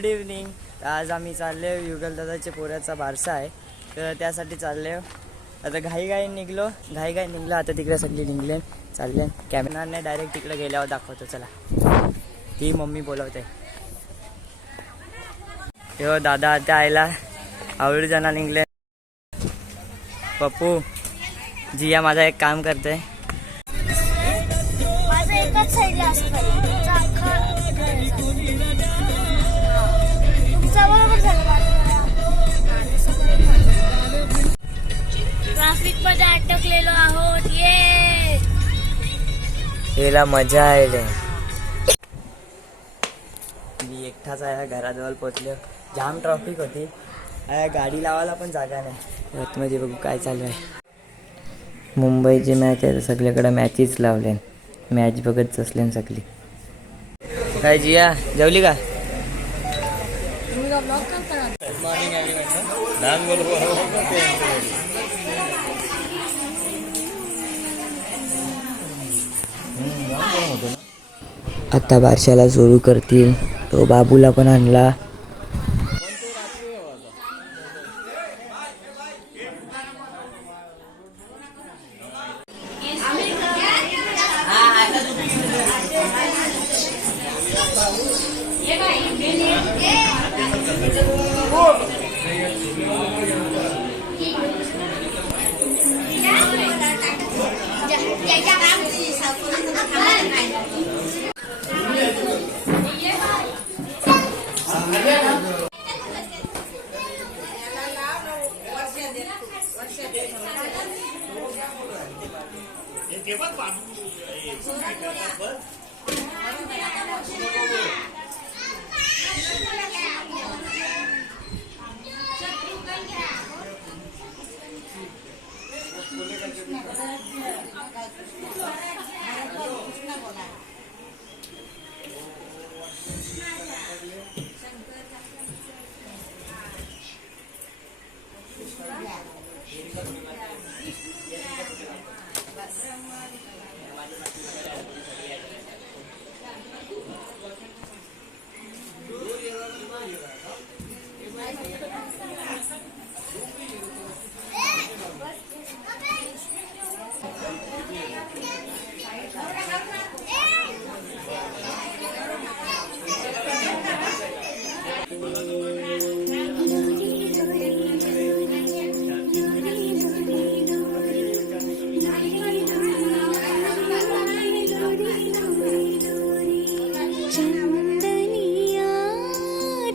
Good evening. आज आम्ही चालले युगल दादाच्या पोऱ्याचा बारसा आहे तर त्यासाठी चालले. आता घाई निघलो आता तिकडे सगळी निघले चालले. कॅमेराने डायरेक्ट तिकडे गेल्यावर दाखवतो. चला ती मम्मी बोलवते. हो दादा आता आयला आवडी जणा निघले. पप्पू जिया माझा एक काम करते. ट्रॅफिक मध्ये अटकलेलो आहोत. याला मजा आहे. मी एकटाच आहे. घराजवळ पोचलो. जाम ट्रॅफिक होती. गाडी लावायला पण जागा नाही. आतमध्ये बघू काय चालू आहे. मुंबईची मॅच आहे. सगळीकडे मॅचेस लावले. मॅच बघत असले सगळी. काय जिया जेवली का? आता बारशाला सुरू करतील. तो बाबूला पण आणला.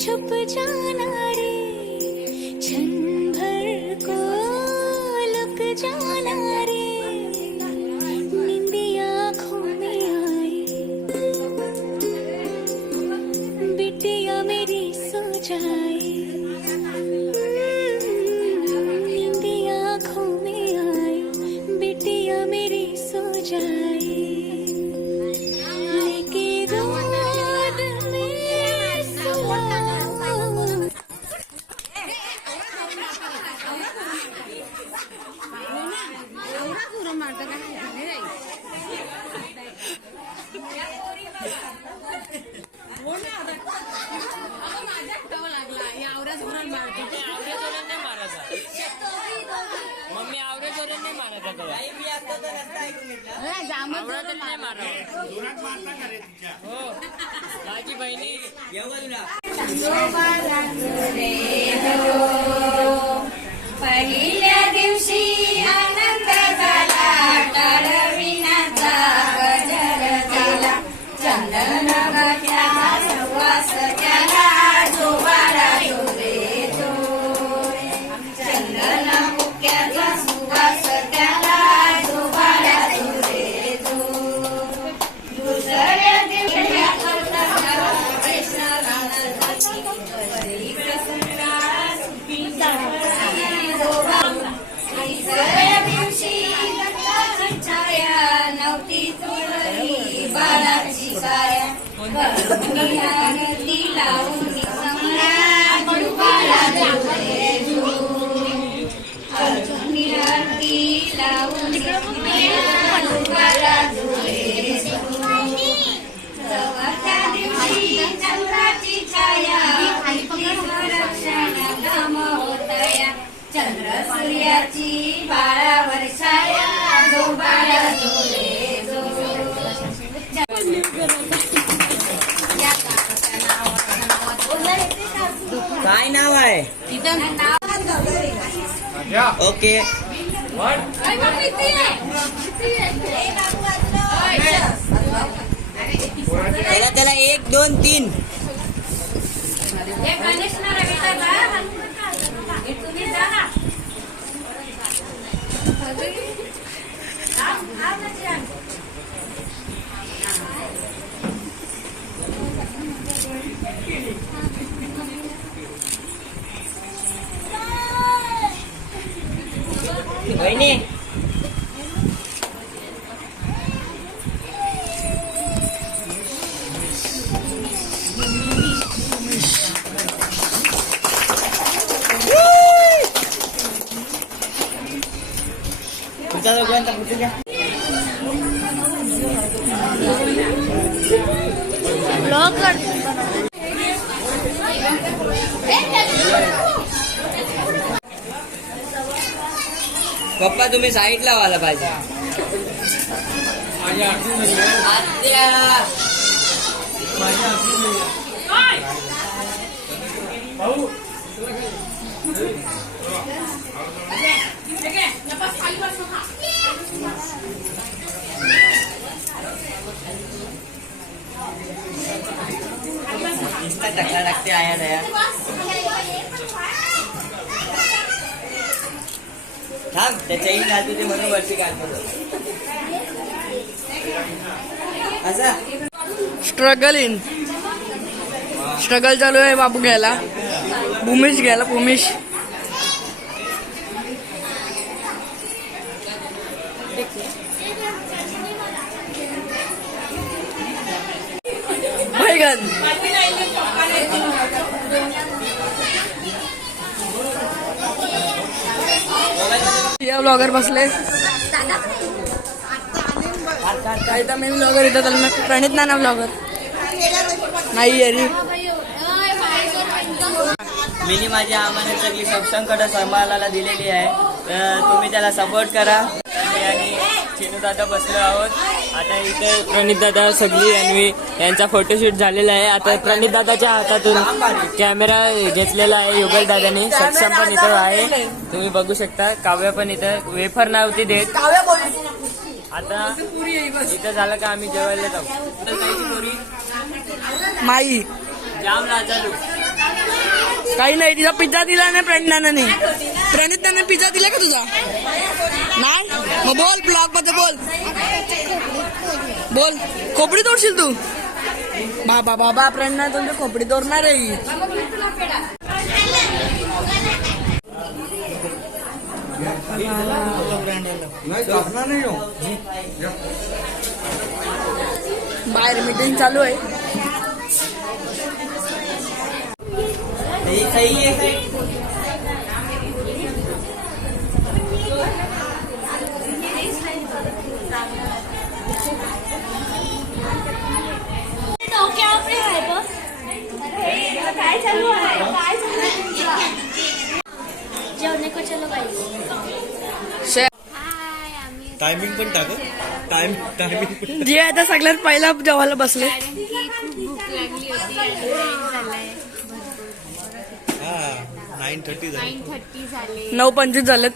छुप जाना रे क्षण भर को लुक जाना रे नींदी आँखों में आए बिटिया मेरी सो जाए नींदी आँखों में आए बिटिया मेरी सो जाए मम्मी आवरे जोरात नाही मारायचा तो. आवरातच नाही मारा. जोरात मारता का रे तिच्या? हो माझी बहिणी पहिल्या दिवशी आनंद झाला. टाळविणाचा गजर झाला. चंदन घातला सुवास त्याला जोबारा जोरे जोरे. चंदन मुक्याचा सुवास त्याला जोबारा जोरे जोरे. दुसऱ्या दिवशी तिसऱ्या दिवशी छाया नव्हती तुळही बाळाची काया. ती लावून बाळा जोरे जोरे. ती लावून बाळा जोरे जोरे. चौथ्या दिवशी चंद्राची छाया बाळाची 12 वर्षाया जो बाळ झोले जो. काय नाव आहे? ओके. त्याला 1 2 3. वहिनी तुमच्या दोघांचा कुठे घ्या. पप्पा तुम्ही साईडला व्हायला पाहिजे. टकला टाकते आया नया. थांब त्याच्या ही घालतो ते म्हणून वरती घालतो. असा स्ट्रगल चालू आहे बाबू घ्यायला. भूमिश घ्यायला. भूमिश बैगन. या ब्लॉगर बसले. काही तर मी ब्लॉगर येतात. प्रणित नाना ब्लॉगर नाही अरे. मिनी माझ्या आम्हाला सगळी सक्षमकडे सांभाळायला दिलेली आहे, तर तुम्ही त्याला सपोर्ट करा. आणि चिनू दादा बसलो आहोत आता इथे. प्रणित दादा सगळी आणि यांचा फोटोशूट झालेला आहे. आता प्रणित दादाच्या हातातून कॅमेरा घेतलेला आहे युगल दादानी. सक्षम पण इथं आहे, तुम्ही बघू शकता. काव्या पण इथं वेफर नव्हती देत. आता इथं झालं का आम्ही जेवायला जाऊ. माई जाम लाजालू. काही नाही. तिचा पिझ्झा दिला नाही प्रणिताने. प्रणिताने पिझ्झा दिला का तुझा? नाही. मग बोल ब्लॉग मध्ये बोल. बोल खोपडी तोडशील तू. बाबा बाबा प्रणिता तुमची खोपडी तोडणार आहे. बाहेर मीटिंग चालू आहे. सही आहे. काय चालू आहे? जेवणे कशाला पाहिजे. टायमिंग पण टाक. टायमिंग जे आता सगळ्यात पहिला जेवायला बसले. खूप भूक लागली होती आणि टाइम झालाय. 9:30 झाली. 9:30 झाले 9:25 झालेत.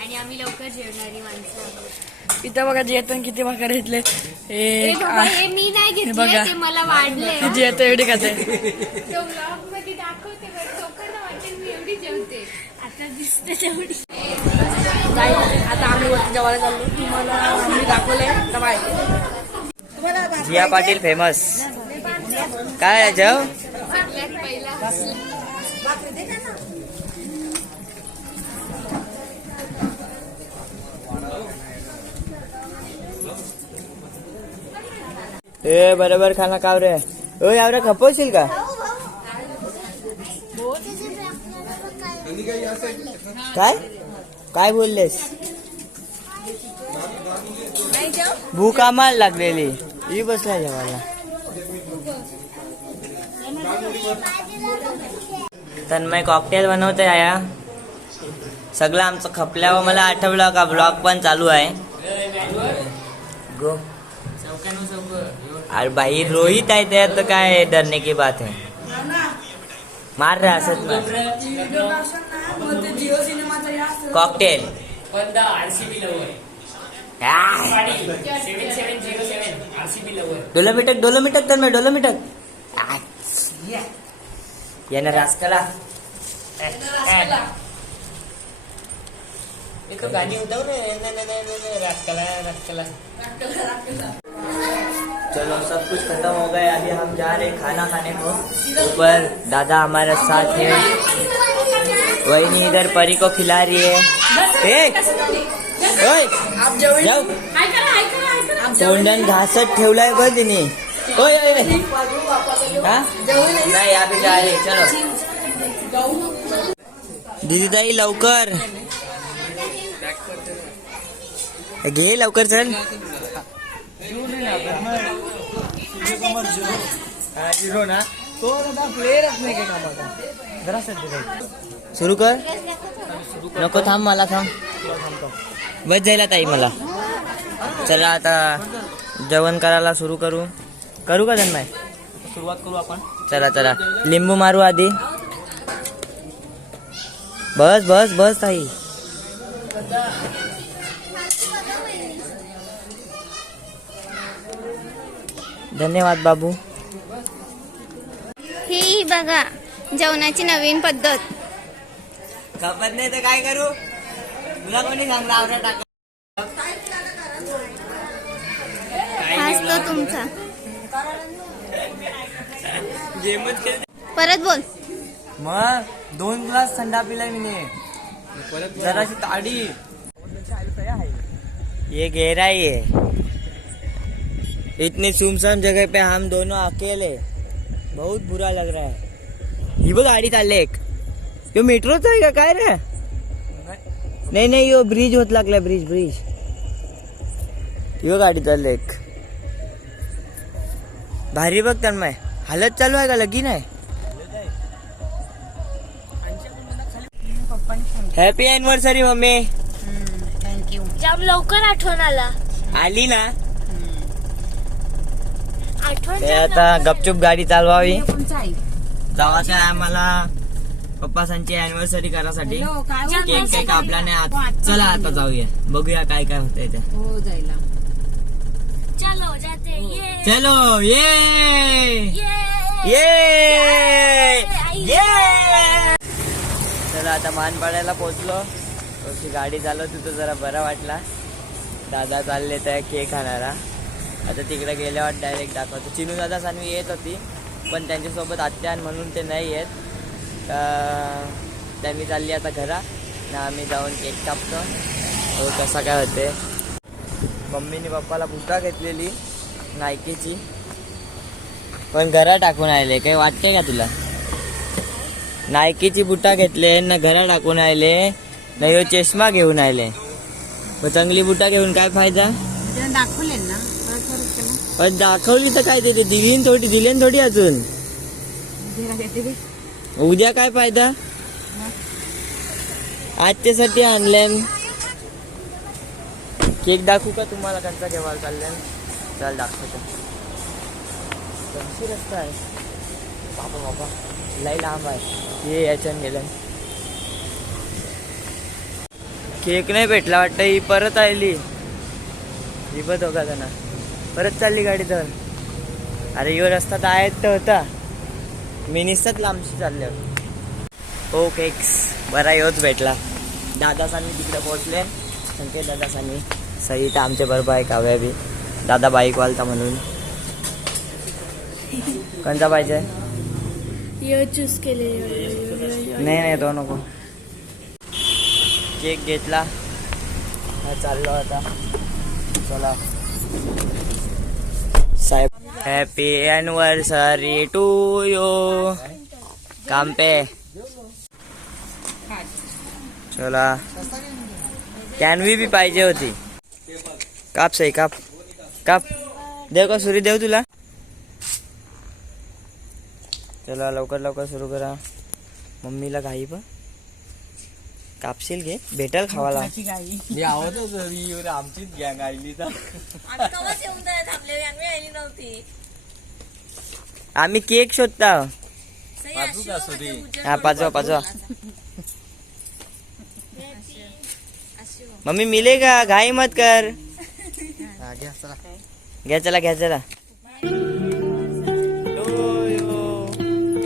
आणि आम्ही लवकर जेवणारी माणसं आहोत. इथं बघा जे येतं किती भाकर घेतले. हे बाबा, हे मी नाही घेतले, बघा. ते मला वाढले. जे येतं एवढी खाते. तो ब्लॉग मध्ये दाखवते बरं. लोकांना वाटेल मी एवढी जेवते. आता दिसते तेवढी. आता आम्ही वरती जेवायला चाललो. तुम्हाला आम्ही दाखवले तर बाय. जिया पाटील फेमस. काय आहे जेव? सगळ्यात पहिला ए बरोबर खाना काव रे. ओ यावरे खपवशील का? काय काय बोललेस? भूक आम्हाला लागलेली. ही बसला जेवायला. तन्मय कॉकटेल बनवते आया. सगळं आमचं खपल्यावर मला आठवलं का ब्लॉग पण चालू आहे गो अरे भाई रोहित आहे त्यात तर काय डरने की बात है मार रहा असत कॉकटेल डोलोमिटक तर मी डोलोमिटक याने रास्कला तो गाणी उठाव रास्कला चलो सब कुछ खत्म हो गया अभी हम जा रहे खाना खाने को ऊपर दादा हमारे साथ है वही इधर परी को खिला रही है ओय जाऊ तोंडन घासत ठेवलाय बघ तिने ओय हा नाही अभी जा रहे चलो दीदी ताई लवकर घे लवकर चल झिरो ना तो प्लेयरच नाही काय जरा सुरू कर नको थांब मला थांब बस जायला ताई मला चला आता जेवण करायला सुरू करू का जन्माय सुरुवात करू आपण. चला लिंबू मारू आधी बस ताई धन्यवाद बाबू. ही बघा जेवणाची नवीन पद्धत. खपत नाही तर काय करू तुला कोणी सांगला आवरा टाका हाच तो तुमचा. गेमच खेळ परत बोल. मग 2 ग्लास थंडा पिलाय मी जराशी ताडी ये गहराई है इतनी सुनसान जगह पे हम दोनों अकेले बहुत बुरा लग रहा है. ही बघ गाडी चालले एक यो मेट्रोच आहे का काय रे नाही यो ब्रिज होत लागला ब्रिज यो गाडी चालले एक भारी बघ तन्मय हालत चालू आहे का लगीन आहे. Happy anniversary mummy. थँक्यू. जाम लवकर आठवण आली ना आठवण. ते आता गपचूप गाडी चालवावी जावाचं आहे आम्हाला पप्पासांची अॅनिव्हर्सरी करासाठी केक कापला नाही. चला आता जाऊया बघूया काय होतंय ते. चलो जाते ये चलो ये चला आता मानपाड्याला पोहोचलो. थोडीशी गाडी चालवती तो जरा बरा वाटला. दादा चालले त्या केक आणायला. आता तिकडे गेल्यावर डायरेक्ट दाखवतो. चिनू दादा सानवी येत होती पण त्यांच्यासोबत आत्या म्हणून ते नाही येत. त्यांनी चालली आता घरा ना आम्ही जाऊन केक कापतो. हो कसा काय होते. मम्मीने पप्पाला बुटा घेतलेली नायकीची पण घरा टाकून आले. काही वाटते का तुला नायकीची बुटा घेतले ना घरा टाकून आले ना ह्यो चष्मा घेऊन आले. चांगली बुटा घेऊन काय फायदा. दाखवले ना पण दाखवली तर काय देते दिलेन थोडी अजून उद्या काय फायदा. आजच्यासाठी आणल्या. केक दाखवू का तुम्हाला कसा घेवायला चालल्या. चल दाखवतो. कशी रस्ता आहे बाबा लई लांब आहे. ये याच्यानं गेलं. केक नाही भेटला वाटतं. ही परत आली ही बघ दोघा जण परत चालली गाडी तर. अरे यो रस्ता तर आहेत तर होता मी निसत लांबशी चालले. हो केक्स बरा योच भेटला. दादासांनी तिकडे पोहोचले. संकेत दादासांनी सहित आमच्या बरोबर आहे काव्या बी. दादा बाईक वालता म्हणून कोणता पाहिजे. चूज केले. नाही तो नको. केक घेतला चाललो आता. चला साहेब हॅपी अॅनिव्हर्सरी टू यू काम पे. चला कॅनवी बी पाहिजे होती. काप सही काप देव का सुरी देव तुला. चला लवकर सुरू करा. मम्मीला घाई पण कापशील घे भेटल खावाला. मी आवडतो घरी आमचीच गँग आली तर आम्ही केक शोधता. बाजू का सुरी हा पाचवा. मम्मी मिलेगा घाई मत कर. घ्या चला.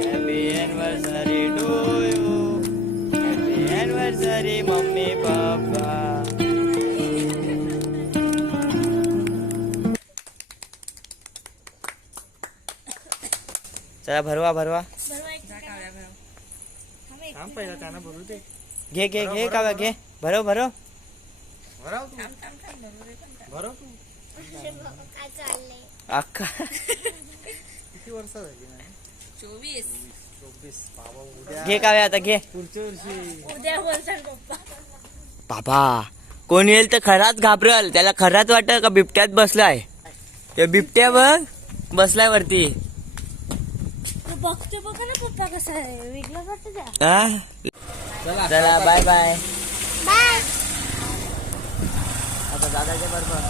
Happy anniversary mummy papa. चला भरवा पहिला त्यांना बोलू दे. घे काव्या घे भरव बरं अक्का. किती वर्ष झाली ना? 24 बाबा उद्या घे काव्या आता घे. पुढच्या वर्षी बाबा कोण येईल तर खराच घाबरल. त्याला खराच वाटत का बिबट्यात बसलाय. त्या बिबट्या बघ बसलाय वरती. बघतो बघा ना पप्पा कसा आहे वेगळा वाटतं त्या. हा? चला बाय बाय. आता दादाच्या बरोबर